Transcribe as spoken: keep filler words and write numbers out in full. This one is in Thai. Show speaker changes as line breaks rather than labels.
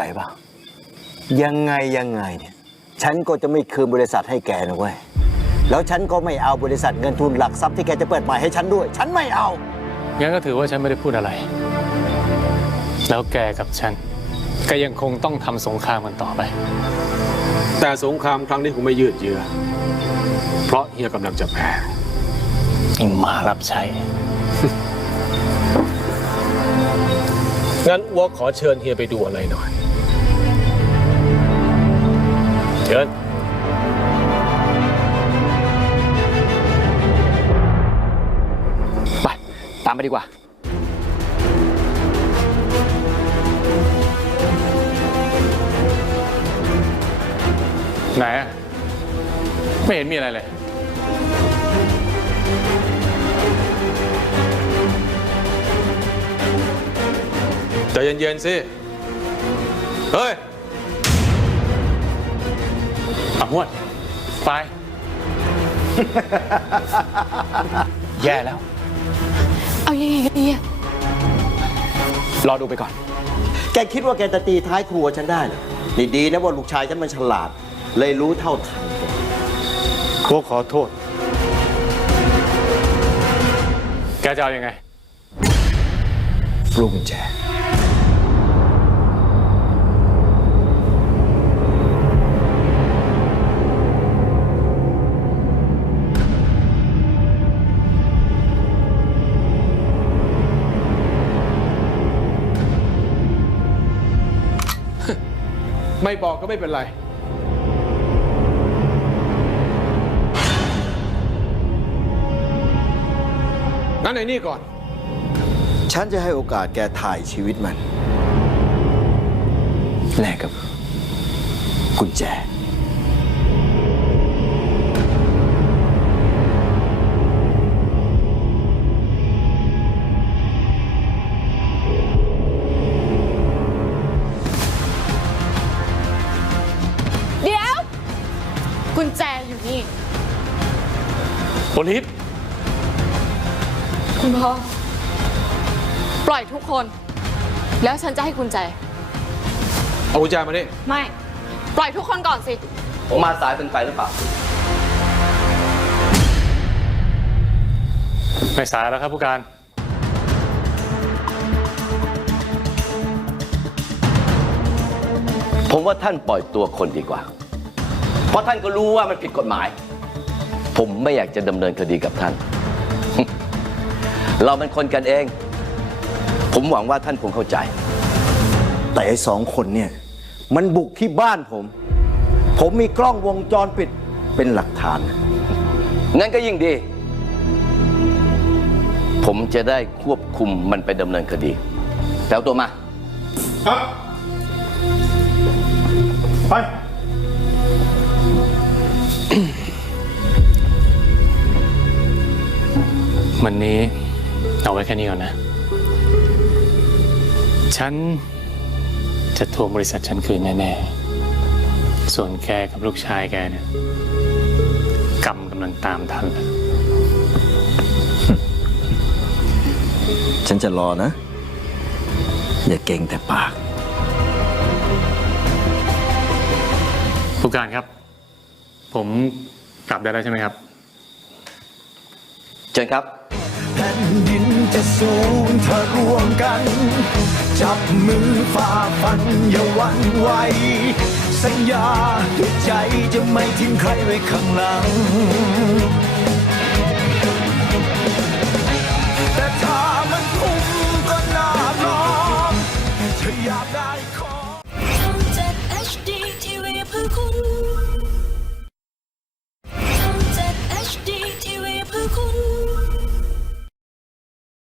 ป่ะยังไงยังไงเนี่ยฉันก็จะไม่คืนบริษัทให้แกนะเว้ยแล้วฉันก็ไม่เอาบริษัทเงินทุนหลักทรัพย์ที่แกจะเปิดใหม่ให้ฉันด้วยฉันไม่เอา
งั้นก็ถือว่าฉันไม่ได้พูดอะไรแล้วแกกับฉันก็ยังคงต้องทำสงครามกันต่อไป
แต่สงครามครั้งนี้คงไม่ยืดเยื้อเพราะเฮียกำลังจะแพ้
มารับใช้
งั้นอัวขอเชิญเฮียไปดูอะไรหน่อยเชิญ
ไปตามไปดีกว่า
ไหนอะไม่เห็นมีอะไรเลย
ใจเย็นๆสิเฮ้ย
อ่ะมวดไป แย่แล้ว
เอายังไงกันดีอะ
รอดูไปก่อน
แกคิดว่าแกจะตีท้ายครัวฉันได้เหรอนี่ดีนะว่าลูกชายฉันมันฉลาดเลยรู้เท่าทัน
โคขอโทษแกจะเอายังไง
ลูกกุญแจ
ไม่บอกก็ไม่เป็นไรงั้นไอ้นี่ก่อน
ฉันจะให้โอกาสแกถ่ายชีวิตมันแลกกับกุญแจ
เดี๋ยวกุญแจอยู่นี่
โอลิฟ
คุณพ่อปล่อยทุกคนแล้วฉันจะให้กุญแจ
เอากุญแจมาดิ
ไม่ปล่อยทุกคนก่อนสิ
ผมมาสายเป็นไปหรือเปล่า
ไม่สายแล้วครับผู้การ
ผมว่าท่านปล่อยตัวคนดีกว่าเพราะท่านก็รู้ว่ามันผิดกฎหมายผมไม่อยากจะดำเนินคดีกับท่าน เราเป็นคนกันเองผมหวังว่าท่านคงเข้าใจ
แต่ไอ้สองคนเนี่ยมันบุกที่บ้านผมผมมีกล้องวงจรปิดเป็นหลักฐาน
งั้นก็ยิ่งดีผมจะได้ควบคุมมันไปดำเนินคดีแล้วตัวมา
ครับไป
วันนี้เอาไว้แค่นี้ก่อนนะฉันจะทวงบริษัทฉันคืนแน่ๆส่วนแกกับลูกชายแกเนี่ยกรรมกำลังตามทัน
ฉันจะรอนะอย่าเก่งแต่ปาก
ผู้การครับผมกลับได้แล้วใช่ไหมครับ
เชิญครับ
แผ่นดินจะสูงถ้ารวมกันจับมือฝ่าฟันอย่าหวั่นไหวสัญญาด้วยใจจะไม่ทิ้งใครไว้ข้างหลัง